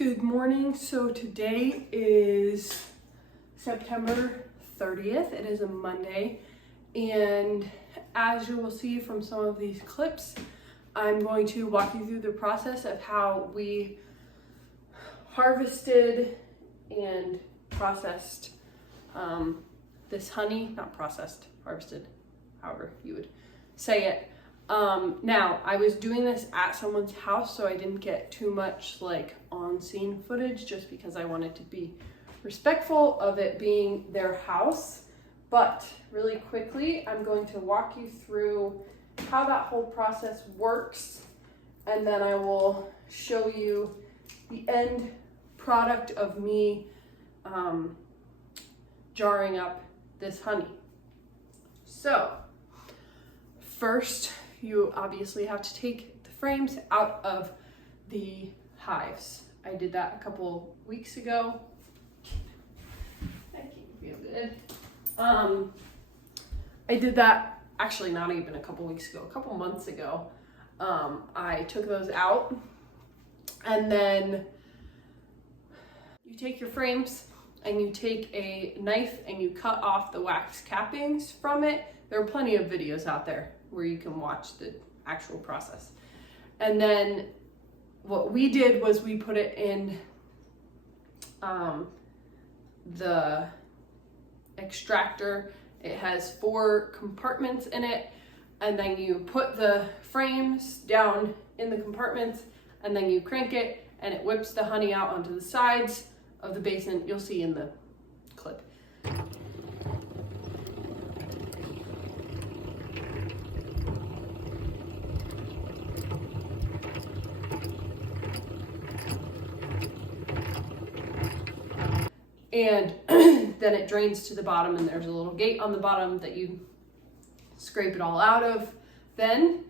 Good morning. So today is September 30th. It is a Monday, and as you will see from some of these clips, I'm going to walk you through the process of how we harvested and processed this honey, not processed, harvested, however you would say it. Now, I was doing this at someone's house, so I didn't get too much like on-scene footage just because I wanted to be respectful of it being their house. But really quickly, I'm going to walk you through how that whole process works, and then I will show you the end product of me jarring up this honey. So, first, you obviously have to take the frames out of the hives. I did that a couple weeks ago. That can't feel good. I did that actually not even a couple weeks ago, a couple months ago. I took those out, and then you take your frames and you take a knife and you cut off the wax cappings from it. There are plenty of videos out there where you can watch the actual process. And then what we did was we put it in the extractor. It has 4 compartments in it, and then you put the frames down in the compartments, and then you crank it and it whips the honey out onto the sides of the basin. You'll see in the clip. And then it drains to the bottom, and there's a little gate on the bottom that you scrape it all out of. Then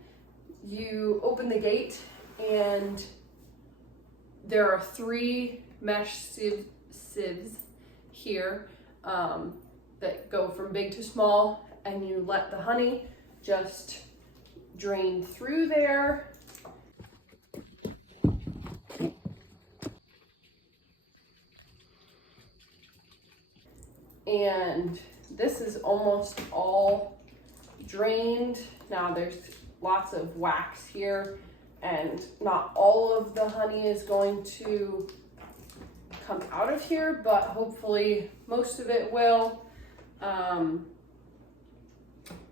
you open the gate, and there are 3 mesh sieves here that go from big to small, and you let the honey just drain through there. And this is almost all drained. Now there's lots of wax here, and not all of the honey is going to come out of here, but hopefully most of it will. And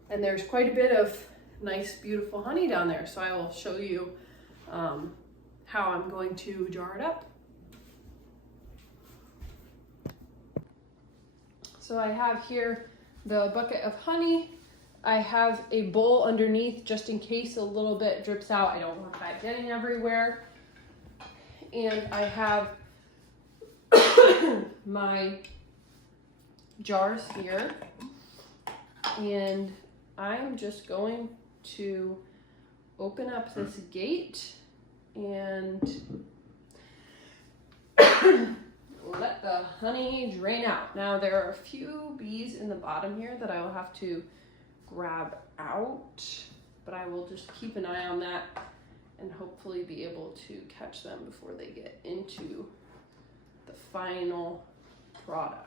there's quite a bit of nice, beautiful honey down there. So I will show you how I'm going to jar it up. So I have here the bucket of honey. I have a bowl underneath just in case a little bit drips out. I don't want that getting everywhere. And I have my jars here. And I'm just going to open up this gate and let the honey drain out. Now there are a few bees in the bottom here that I will have to grab out, but I will just keep an eye on that and hopefully be able to catch them before they get into the final product.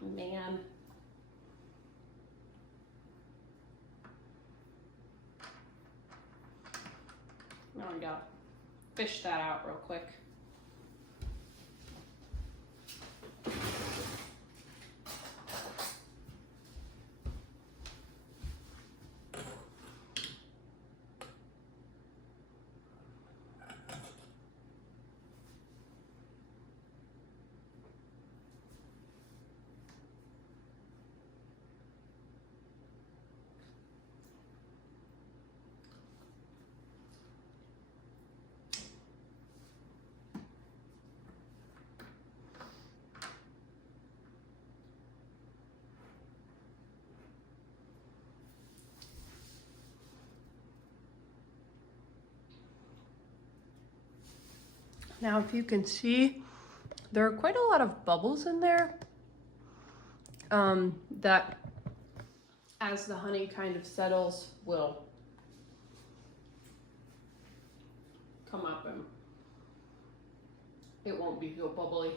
man. Now we gotta fish that out real quick. Now, if you can see, there are quite a lot of bubbles in there that, as the honey kind of settles, will come up and it won't be so bubbly.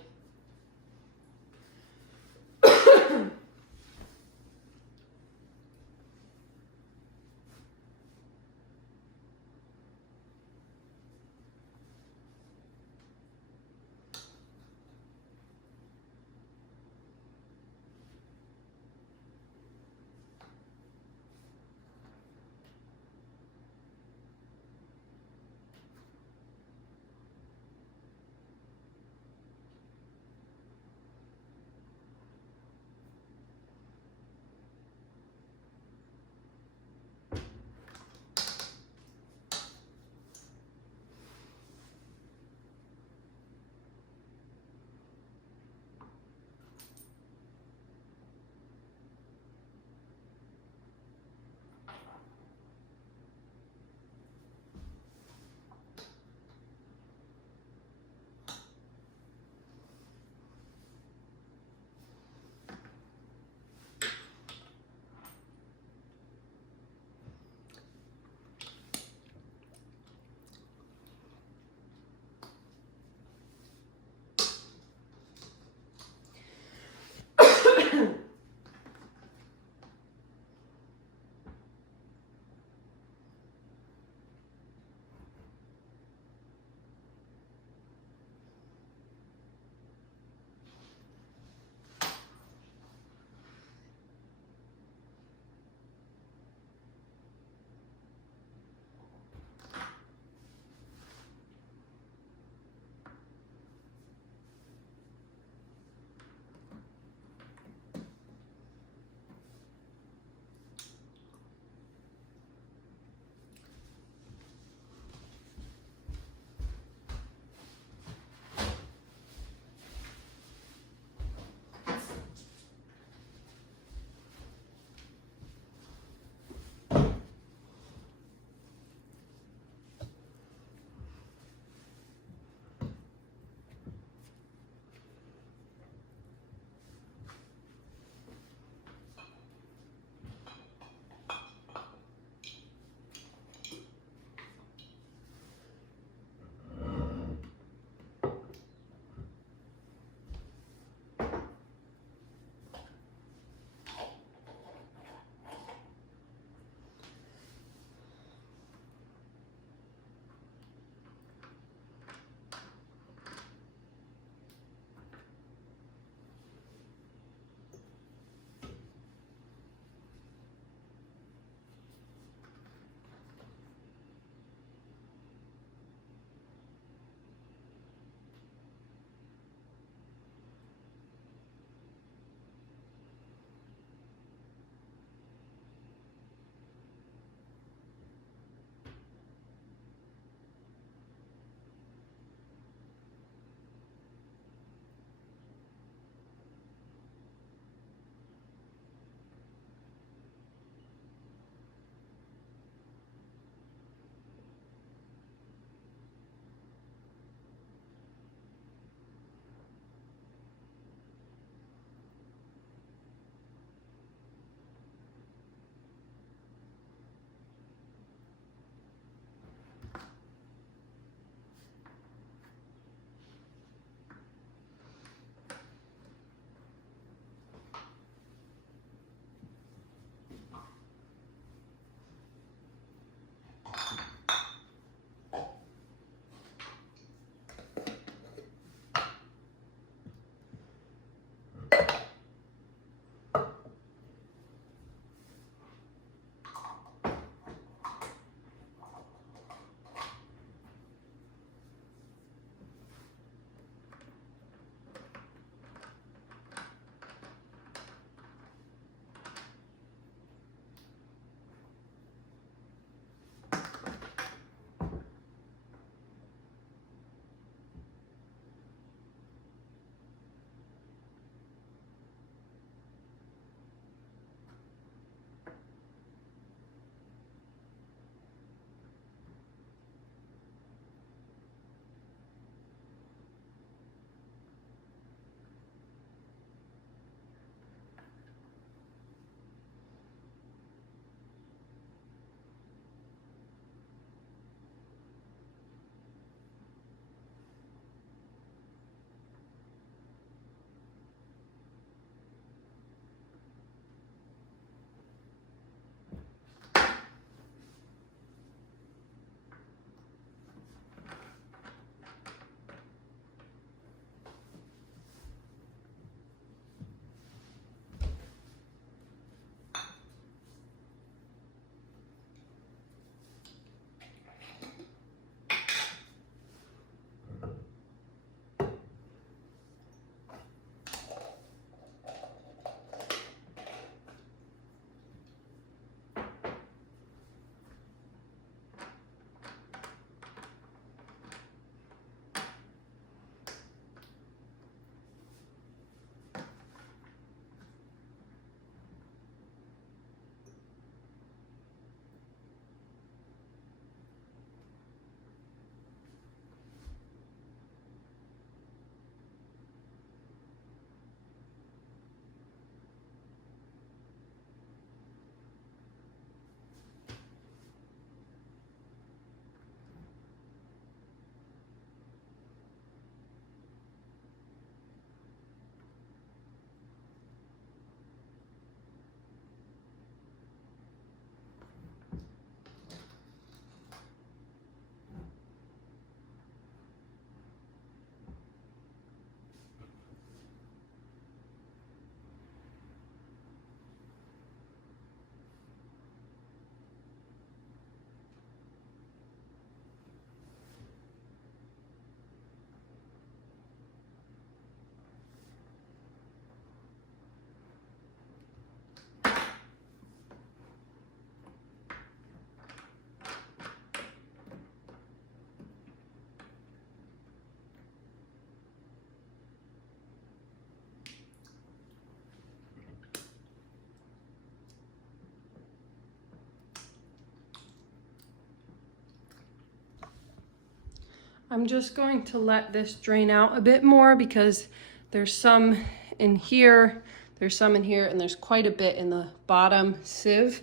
I'm just going to let this drain out a bit more because there's some in here, there's some in here, and there's quite a bit in the bottom sieve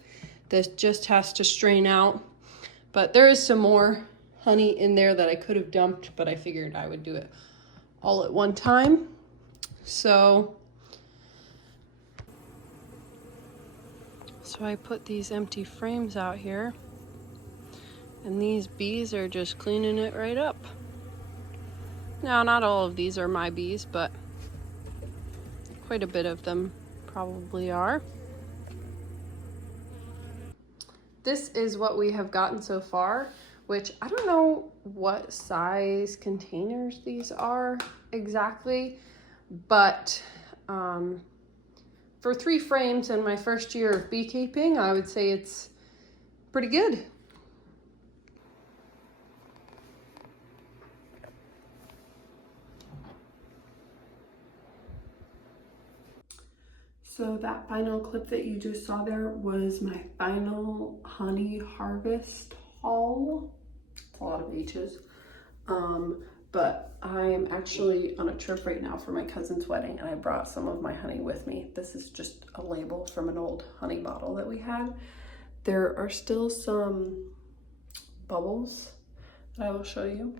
that just has to strain out. But there is some more honey in there that I could have dumped, but I figured I would do it all at one time. So I put these empty frames out here, and these bees are just cleaning it right up. Now, not all of these are my bees, but quite a bit of them probably are. This is what we have gotten so far, which I don't know what size containers these are exactly, but for 3 frames in my first year of beekeeping, I would say it's pretty good. So that final clip that you just saw there was my final honey harvest haul. It's a lot of H's. But I'm actually on a trip right now for my cousin's wedding, and I brought some of my honey with me. This is just a label from an old honey bottle that we had. There are still some bubbles that I will show you.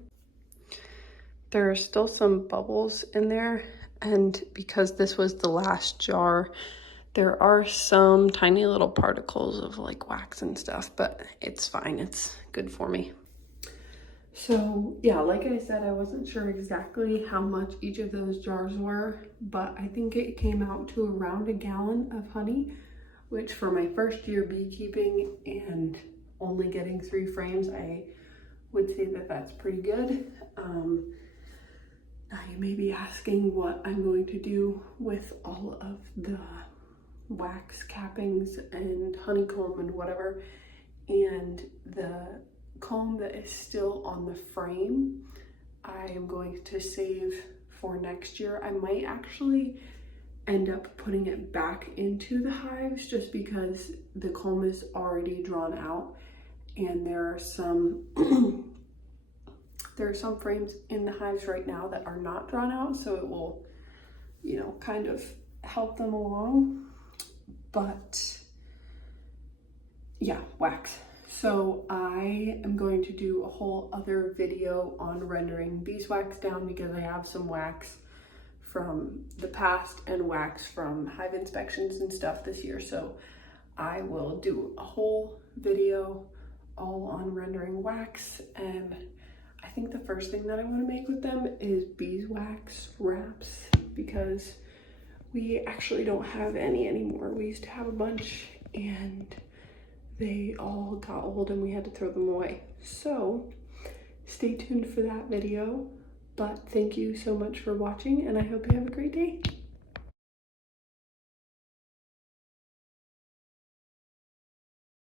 There are still some bubbles in there, and because this was the last jar, there are some tiny little particles of like wax and stuff, but it's fine. It's good for me. So yeah, like I said, I wasn't sure exactly how much each of those jars were, but I think it came out to around 1 gallon of honey, which for my first year beekeeping and only getting 3 frames, I would say that that's pretty good. Now you may be asking what I'm going to do with all of the wax cappings and honeycomb and whatever, and the comb that is still on the frame I am going to save for next year. I might actually end up putting it back into the hives just because the comb is already drawn out, and there are some frames in the hives right now that are not drawn out, so it will, you know, kind of help them along. But yeah, wax. So I am going to do a whole other video on rendering beeswax down because I have some wax from the past and wax from hive inspections and stuff this year. So I will do a whole video all on rendering wax, and I think the first thing that I want to make with them is beeswax wraps, because we actually don't have any anymore. We used to have a bunch and they all got old and we had to throw them away. So stay tuned for that video, but thank you so much for watching, and I hope you have a great day.